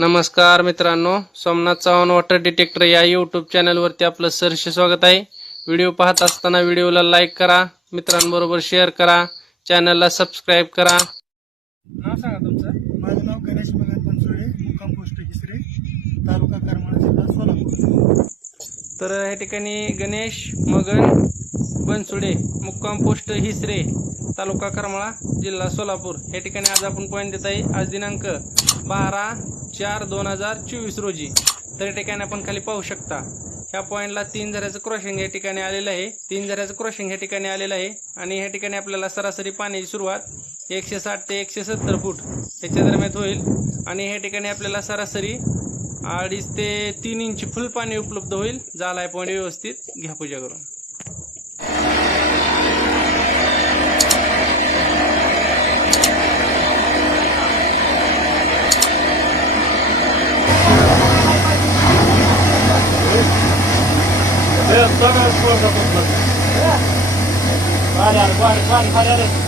नमस्कार मित्रांनो Somnath Chavan water detector या यूट्यूब चॅनलवरती आपलं सहर्ष स्वागत आहे. व्हिडिओ पाहत असताना व्हिडिओला लाईक करा मित्रांबरोबर शेअर करा चॅनलला सबस्क्राईब करा. नाव सांगा तुमचं. माझं नाव गणेश मगन बनसोडे मुक्काम पोस्ट हिसरे तालुका करमाळा जिल्हा सोलापूर. तर या ठिकाणी गणेश मगन बनसुडे मुक्काम पोस्ट हिसरे तालुका करमाळा जिल्हा सोलापूर. या ठिकाणी आज आपण पॉईंट देत आहे. आज दिनांक बारा चार दोन हजार चोवीस रोजी. तर या ठिकाणी आपण खाली पाहू शकता ह्या पॉईंटला तीन झऱ्याचं क्रॉसिंग या ठिकाणी आलेलं आहे. तीन झऱ्याचं क्रॉसिंग या ठिकाणी आलेलं आहे. आणि ह्या ठिकाणी आपल्याला सरासरी पाण्याची सुरुवात एकशे साठ ते एकशे सत्तर फूट याच्या दरम्यान होईल. आणि ह्या ठिकाणी आपल्याला सरासरी अडीच ते तीन इंच फुल पाणी उपलब्ध होईल. झालाय पॉईंट व्यवस्थित. घ्या पूजा करून. Tamam, tamam, tamam. Hadi, hadi, hadi, hadi.